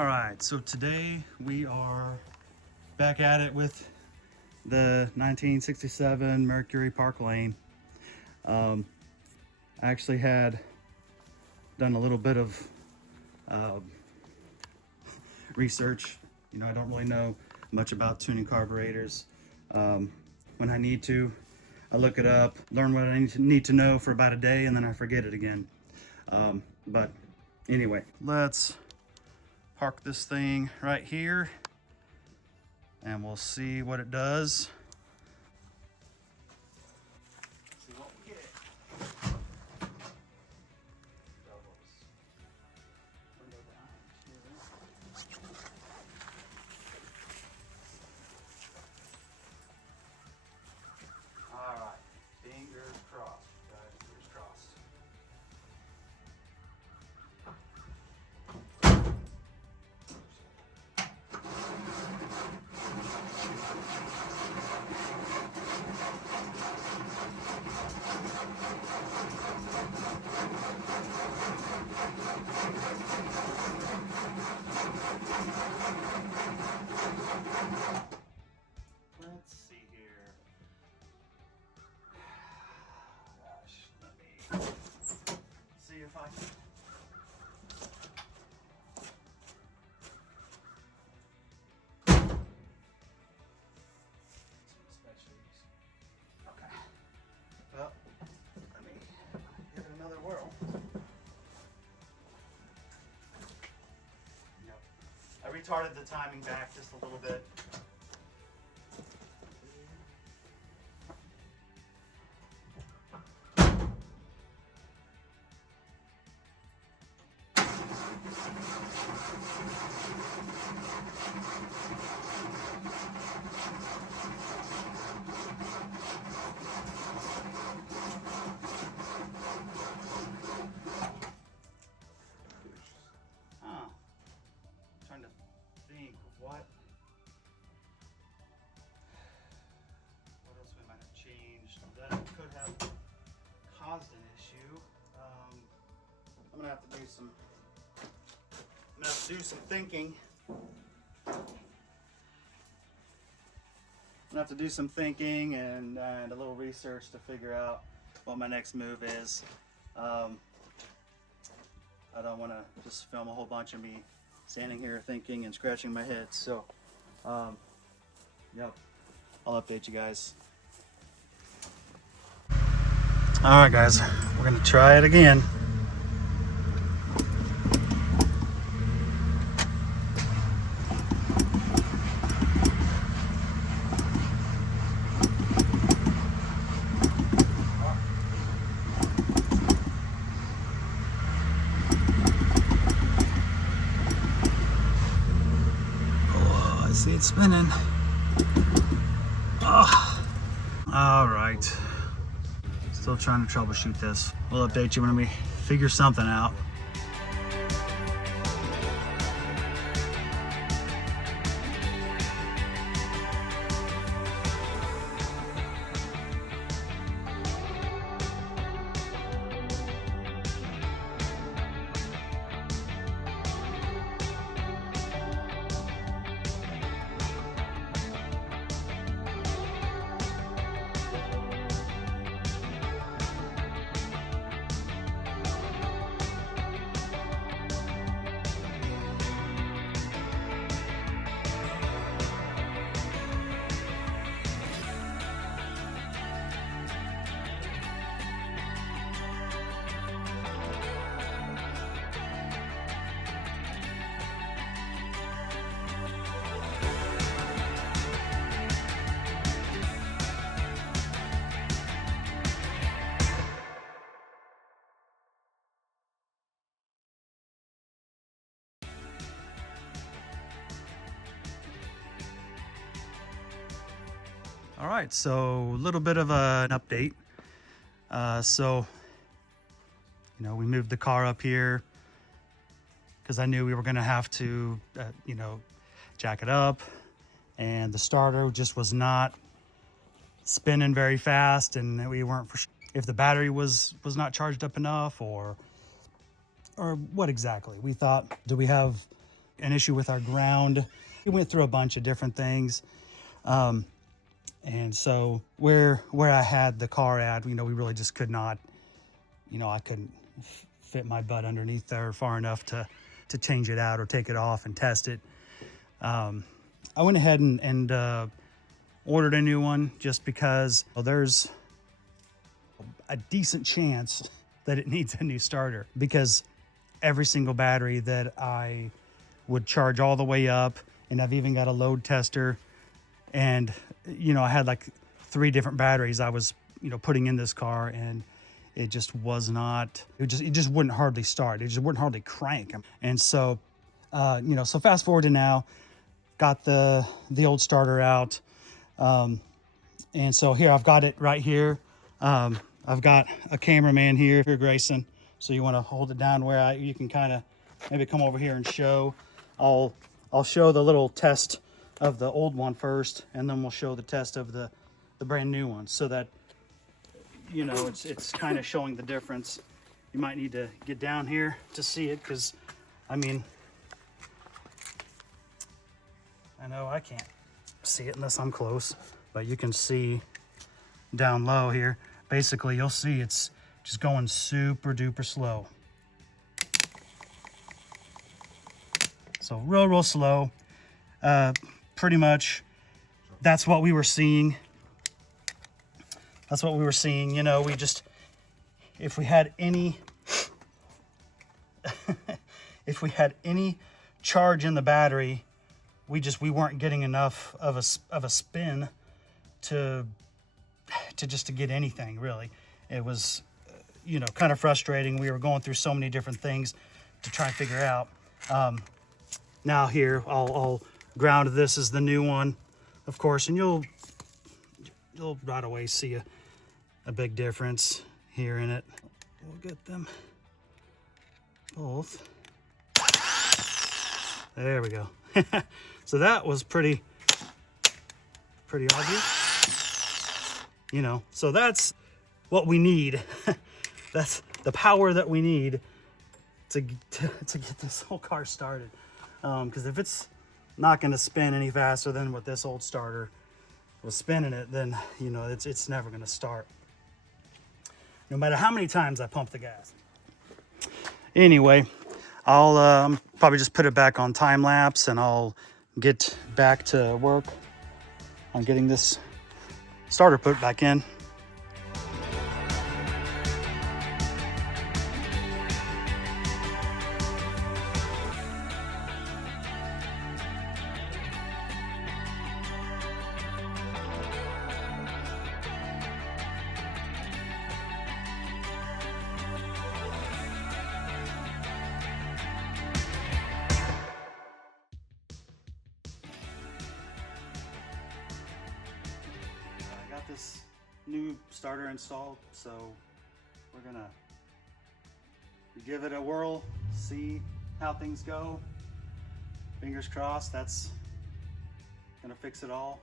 All right, so today we are back at it with the 1967 Mercury Park Lane. I actually had done a little bit of research. You know, I don't really know much about tuning carburetors. When I need to, I look it up, learn what I need to know for about a day, and then I forget it again. But anyway, let's park this thing right here and we'll see what it does. See what we get. All right, fingers crossed, guys, fingers crossed. Let's see here. Gosh, let me see if I can. Okay. Well, let me give it another whirl. Yep. I retarded the timing back just a little bit. Trying to think of what else we might have changed that could have caused an issue. I'm gonna have to do some thinking. I'm gonna have to do some thinking and a little research to figure out what my next move is. I don't want to just film a whole bunch of me standing here thinking and scratching my head. So, yep, I'll update you guys. All right, guys, we're gonna try it again. I see it spinning. Oh. All right. Still trying to troubleshoot this. We'll update you when we figure something out. All right, so a little bit of an update. We moved the car up here because I knew we were gonna have to, jack it up, and the starter just was not spinning very fast, and we weren't for sure if the battery was not charged up enough or what exactly. We thought, do we have an issue with our ground. We went through a bunch of different things. And so where I had the car at, we really just could not, I couldn't fit my butt underneath there far enough to change it out or take it off and test it. I went ahead and ordered a new one just because there's a decent chance that it needs a new starter, because every single battery that I would charge all the way up, and I've even got a load tester, and I had like 3 different batteries I was putting in this car, and it just was not, it just wouldn't hardly start. It just wouldn't hardly crank. And so so fast forward to now, got the old starter out, and so here I've got it right here. I've got a cameraman here, Grayson, so you want to hold it down where you can kind of maybe come over here and show. I'll show the little test of the old one first, and then we'll show the test of the brand new one, so that it's kind of showing the difference. You might need to get down here to see it, because I know I can't see it unless I'm close, but you can see down low here. Basically, you'll see it's just going super duper slow. So real slow. Pretty much that's what we were seeing. That's what we were seeing. We just, if we had any if we had any charge in the battery, we weren't getting enough of a spin to get anything, really. It was kind of frustrating. We were going through so many different things to try and figure out. Now here I'll ground this is the new one, of course, and you'll right away see a big difference here in it. We'll get them both. There we go. So that was pretty obvious. So that's what we need. That's the power that we need to get this whole car started. Because if it's not going to spin any faster than what this old starter was spinning it, then it's never going to start, no matter how many times I pump the gas. Anyway, I'll probably just put it back on time lapse, and I'll get back to work on getting this starter put back in. This new starter installed, so we're gonna give it a whirl, see how things go. Fingers crossed that's gonna fix it all.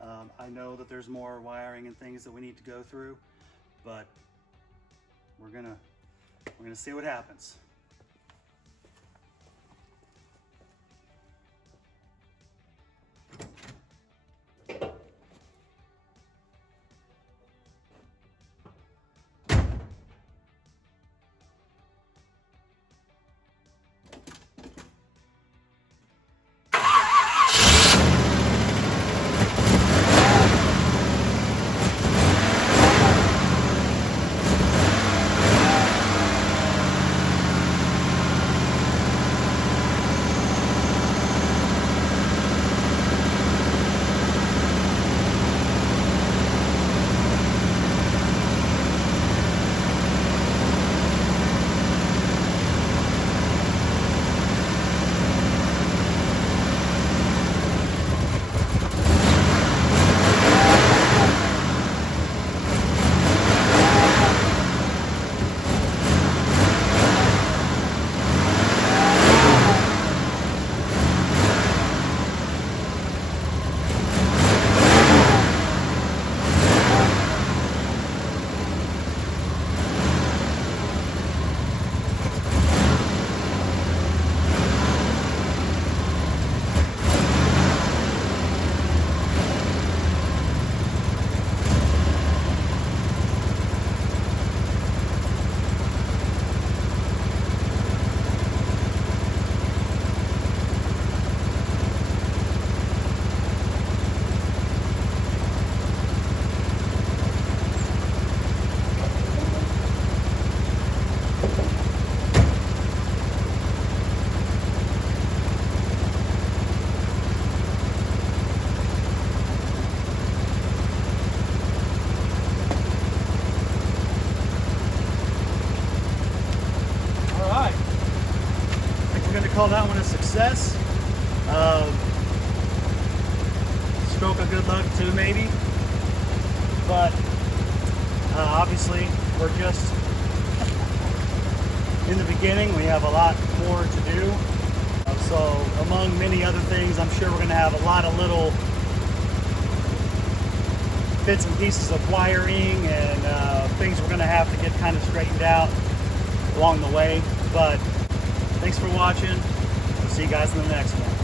I know that there's more wiring and things that we need to go through, but we're gonna see what happens. call that one a success. Stroke of good luck too, maybe. But obviously, we're just in the beginning. We have a lot more to do. So among many other things, I'm sure we're going to have a lot of little bits and pieces of wiring and things we're going to have to get kind of straightened out along the way. But thanks for watching. We'll see you guys in the next one.